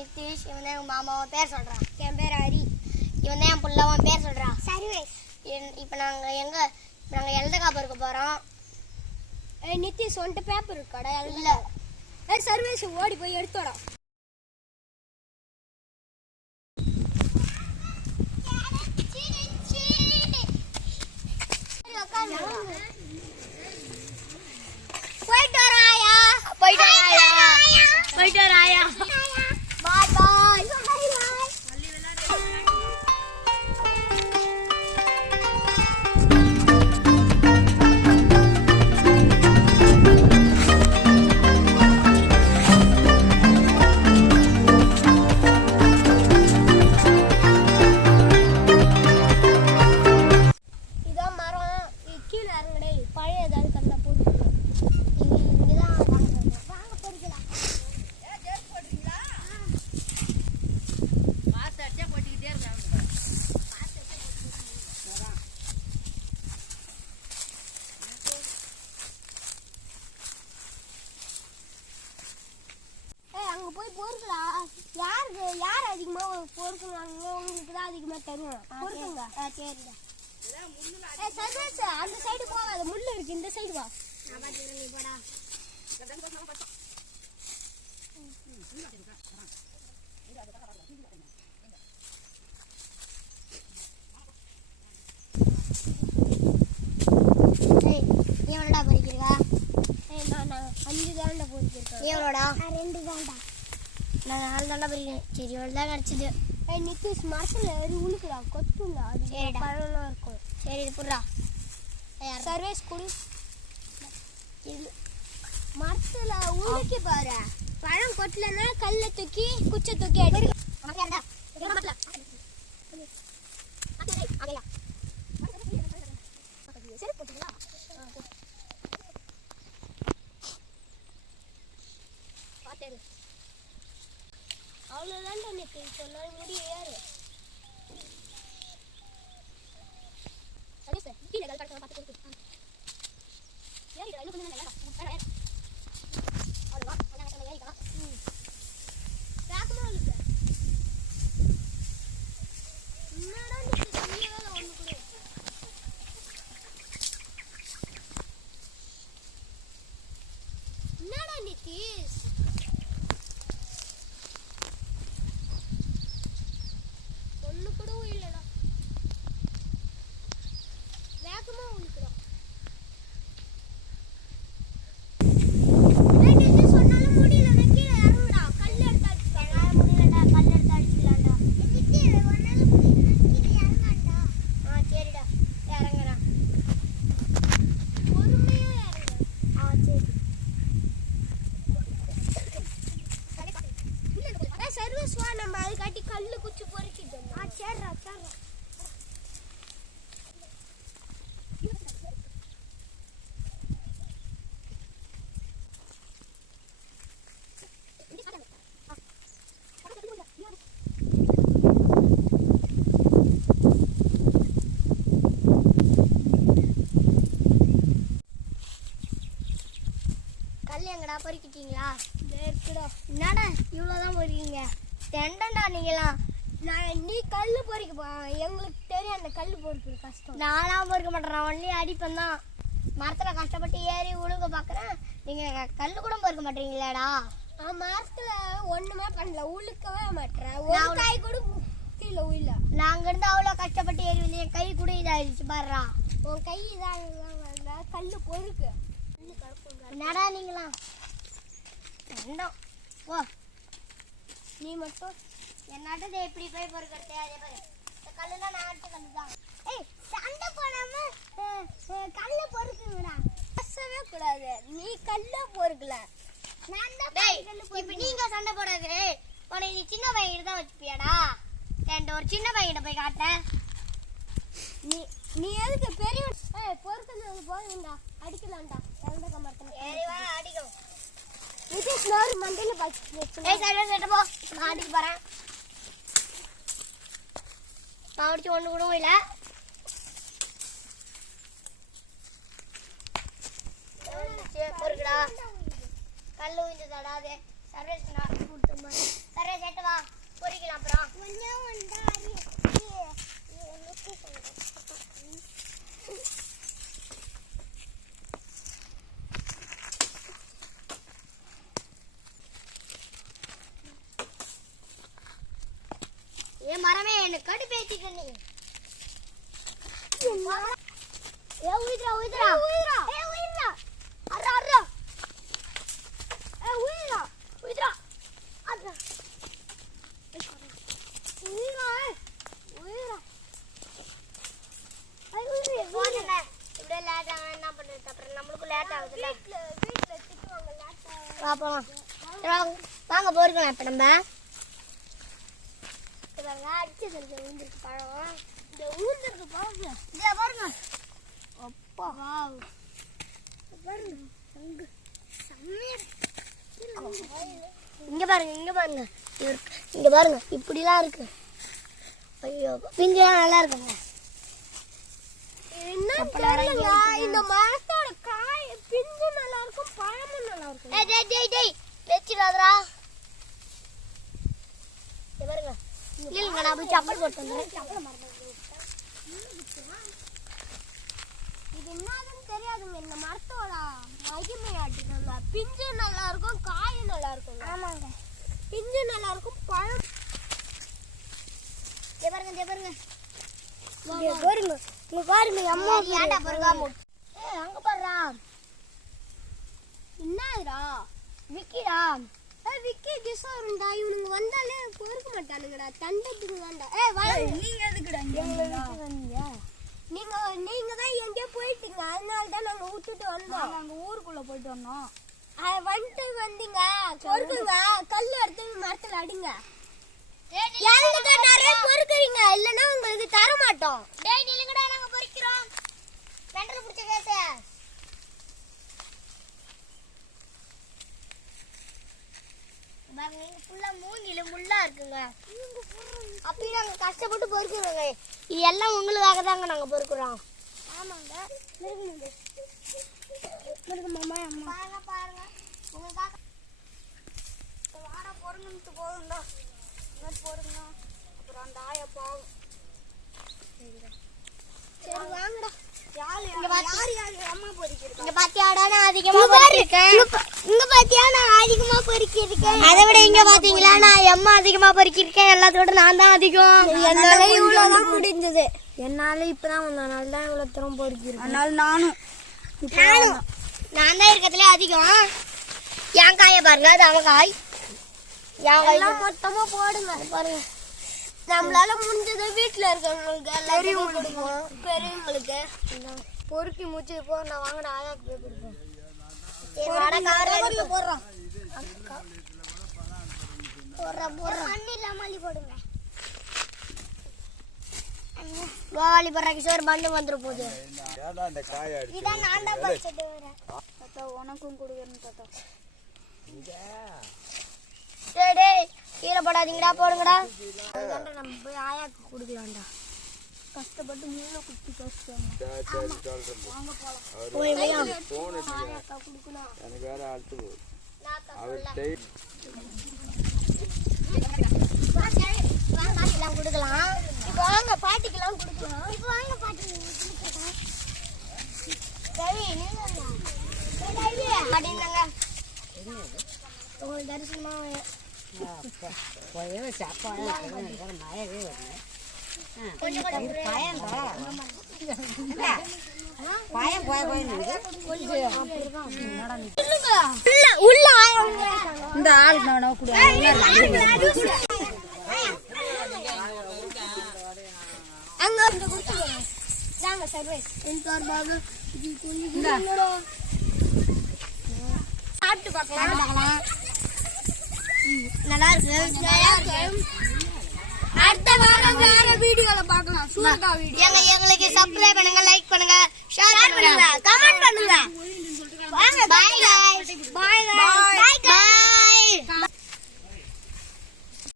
நிதிஷ். இவன் தான் எங்கள் மாமாவன் பேர் சொல்கிறான். என் பேர் ஹரி. இவன் தான் என் புள்ளவன் பேர் சொல்கிறான் சர்வேஷ். இப்போ நாங்கள் எழுத காப்பு இருக்க போகிறோம். நிதிஷ் வந்துட்டு பேப்பர் இருக்காடா? இல்லை சர்வேஷ் ஓடி போய் எடுத்தோடா. போயிட்டு வராயா? பாய் பாய். இதான் மரம். கீழே இறங்குடே. பழைய ஏதாவது கல்ல போட்டு இங்கதான் வாங்க பொறுக்கலாம். அங்க போய் பொறுக்கலாம். யார் அதிகமா பொறுக்குறாங்க உங்களுக்கு தான் அதிகமா தருவோம். பொறுக்குங்க. சரிடா. சர்வேஸ் அந்த சைடு போகாத, முள்ளு இருக்கு. இந்த சைடு வா. நீ போடா. நீ எவ்வளோடா படிக்கிறா? நான் 5 தாண்டா போட்டுருக்கேன். நீ எவ்வளோடா? 2 தாண்டா. நான் 4 தாண்டா படிக்கிறேன். சரி எவ்வளோ தான் கிடச்சிது. நிதிஷ் மரத்தில் ஏறி உழுக்குடா, கொத்துண்டா. அது பழம்லாம் இருக்கும். சரி இது புடுறா. சர்வேஸ் குடி. மரத்தில் உழுக்கி பாரு. பழம் கொட்டலன்னா கல்லை தூக்கி குச்சை தூக்கி அடி. அவ்வளோதான் நினைக்கு சொன்னால் முடிய ஏறு. கீழே பார்த்து கொடுத்து ஏறிடா. இன்னும் கொஞ்சம் நல்லா என்னடா நிதிஷ் ஒண்ணு கூட இல்லடா. வேகமா உழுக்குறோம். சொன்னாலும் முடியல. கீழே இறங்குடா. கல் எடுத்து அடிச்சுக்கலாம். முடியலடா. கல் எடுத்து அடிச்சுக்கலாம்டா. சரிடா இறங்குறேன். பொறுமையா இறங்கு. சரி சர்வீஸ் வா. நம்ம அது காட்டி கல்லு குச்சி பொறிக்கிட்டோம். சரிடா சரிடா. கல் எங்கடா பொறிக்கிட்டீங்களா? இருக்குடா. என்னடா இவ்வளோதான் பொறிக்கீங்க? தெண்டண்டா நீங்களாம். நீ கல் பொறிக்க எங்களுக்கு தெரியும். அந்த கல் பொறிக்கிற கஷ்டம். நானாக பொறிக்க மாட்டேன். ஒன்லி அடிப்பேன் தான். மரத்தில் கஷ்டப்பட்டு ஏறி உழுக பார்க்குறேன். நீங்கள் கல் கூட பொறிக்க மாட்டீங்களாடா? மரத்தில் ஒன்றுமே பண்ணல. உழுக்கவே மாட்டேன். ஒரு காய் கூட கீழே உயில. நாங்கள் இருந்து அவ்வளோ கஷ்டப்பட்டு ஏறி வந்து என் கை கூட இதாகிடுச்சு பாடுறா. உன் கை இதாக கல் பொறுக்கு. என்னடா நீங்களாம் வேண்டாம். ஓ நீ மட்டும் என்னட்டது எப்படி போய் பொறுக்கிறது? அதே மாதிரி இந்த கல்லுலாம் நான் அடுத்த கல்லு தான். சண்டை போடாம கல்லை பொறுக்குங்கடா. பேசவே கூடாது. நீ கல்லை பொறுக்கல. இப்ப நீங்க சண்டை போடாது. உனக்கு நீ சின்ன பையன் தான் வச்சுப்பியாடா? என்கிட்ட ஒரு சின்ன பையன் போய் காட்டேன். நீ எதுக்கு பெரிய பொறுக்கிறது போதுண்டா. அடிக்கலாம்டா. இறந்த கமர்த்தணும். அடிக்கும். இது ஸ்லோர் மண்டையில பாத்து. சரி போ. நான் அடிக்க போறேன். பாவடிச்சு ஒண்ணு கூட இல்ல. பொறுக்குடா. கல்லு விழுந்து தடாதே. சர்வேஸ் நான் கொடுத்து சர்வேஸ் எட்டு வா. ஏ மரமே என்ன கடுப்பேத்திட்ட நீ. ஏ உயிரா உயிரா உயிரா ஏ உயிரா அரா அரா ஏ உயிரா உயிரா அரா உயிரா உயிரா ஐ உயிரா போனே இப்படி லேட் ஆனா என்ன பண்றது அப்புறம் நமக்கு லேட் ஆகுதுல வீட்ல திட்டுவாங்க லேட் ஆகும் வாங்க போறோம் இப்ப நம்ம இவங்க அடிச்சு ஊந்திருக்கு பழம் இந்த ஊந்திருக்கு பாருங்க இத பாருங்க அப்பா வாவ் பாருங்க அங்க செம்மையா இங்க பாருங்க இங்க பாருங்க இப்படிலாம் இருக்கு ஐயோ பிஞ்செல்லாம் நல்லா இருக்குங்க என்ன தெரியல இந்த மரத்தோட காய் பிஞ்சு நல்லா இருக்கும் பழமும் நல்லா இருக்கும் ஏய் டேய் டேய் டேய் வெச்சிராதடா இங்க பாருங்க இல்லங்க நான் போய் சப்பல் போட்டு வந்தேன் சப்பல் மறந்துட்டேன் இது என்னதுன்னு தெரியாதுங்க இந்த மரத்தோட மகிமையாட்டுங்க பிஞ்சு நல்லா இருக்கும் காய் நல்லா இருக்கும் ஆமாங்க பிஞ்சு நல்லா இருக்கும் பழம் இங்க பாருங்க இங்க பாருங்க அம்மா ஏண்டா பாருங்க ஏய் அங்க பாருடா என்னடா விக்கிடா ஏய் விக்கி கிஷோருடா இவனுங்க வந்தாலே பொறுக்க மாட்டானுங்கடா தண்டத்துக்கு வேண்டா ஏய் வா நீங்க எதுக்குடா இங்க நீங்க தான் எங்க போயிட்டீங்க அதனால தான் நாங்க விட்டுட்டு வந்தோம் நாங்க ஊருக்குள்ள போயிட்டு வந்தோம் வந்துட்டு வந்தீங்க பொறுக்குங்க கல் எடுத்து மரத்துல அடிங்க என்கிட்ட நிறைய பொறுக்குறீங்க இல்லனா உங்களுக்கு தர மாட்டோம் டேய் நில்லுங்கடா நாங்க பொறுக்கிறோம் வெண்டல புடிச்ச கேச பாருங்க இங்க ஃபுல்லா மூங்கில முள்ளா இருக்குங்க அப்படி நாங்க கஷ்டப்பட்டு பொறுக்குறோங்க இது எல்லாம் உங்களுக்காக தாங்க நாங்க பொறுக்குறோம் ஆமாங்க மிருகு மாமா அம்மா பாருங்க உங்களுக்காக வாட பொறுங்கன்னு போடுங்க போடுங்க அப்புறம் அந்த ஆயா பாவம் சரி வாங்கடா இங்க பாத்தியாடா நான் அதிகமா பொறுக்கிருக்கேன் இங்க பாத்தியா நான் அதிகமா பொறுக்கிருக்கேன் அதை விட இங்க பாத்தீங்களா நான் எம்மா அதிகமா பொறுக்கிருக்கேன் எல்லாத்தோட நான் தான் அதிகம் என்னால இவ்வளவுதான் முடிஞ்சது என்னால இப்பதான் வந்தனால தான் இவ்வளவு தூரம் பொறுக்கிருக்கேன் அதனால நான் தான் இருக்கிறதுல அதிகம் என் காய பாருங்க அது அவன் காய் எல்லாம் மொத்தமா போடுங்க பாருங்க நம்மளால முடிஞ்சது வீட்டுல இருக்கவங்களுக்கு எல்லாரும் கொடுப்போம் பெரியவங்களுக்கு பொறுக்கி முடிச்சு போ நான் வாங்கின ஆயாக்கு போய் கொடுப்போம் மண்ணு இல்லாம அள்ளி போடுங்க கோவாளி போடுற கிஷோர் மண்ணு வந்துரு போகுது இதான் நான் தான் படிச்சுட்டு வரேன் உனக்கும் கொடுக்குறேன்னு தாத்தா டேய் கீழே போடாதீங்கடா போடுங்கடா நம்ம போய் ஆயாக்கு கொடுக்கலாம்டா கஷ்டப்பட்டு மூணு குட்டி கஷ்டம் ஆயாக்கா கொடுக்கலாம் எனக்கு வேற அடுத்து கொடுக்கலாம் இப்போ வாங்க பாட்டிக்கெல்லாம் கொடுக்கலாம் இப்போ வாங்க பாட்டி சரி அப்படின்னாங்க உங்களுக்கு தரிசனமா இந்த ஆளுக்கு சாப்பிட்டு பார்க்கலாம் நல்லா இருக்கு அடுத்த வாரம் வேற வீடியோல பார்க்கலாம் சூப்பரா வீடியோ எங்களுக்கு சப்ஸ்கிரைப் பண்ணுங்க லைக் பண்ணுங்க ஷேர் பண்ணுங்க கமெண்ட் பண்ணுங்க வாங்க பை गाइस பை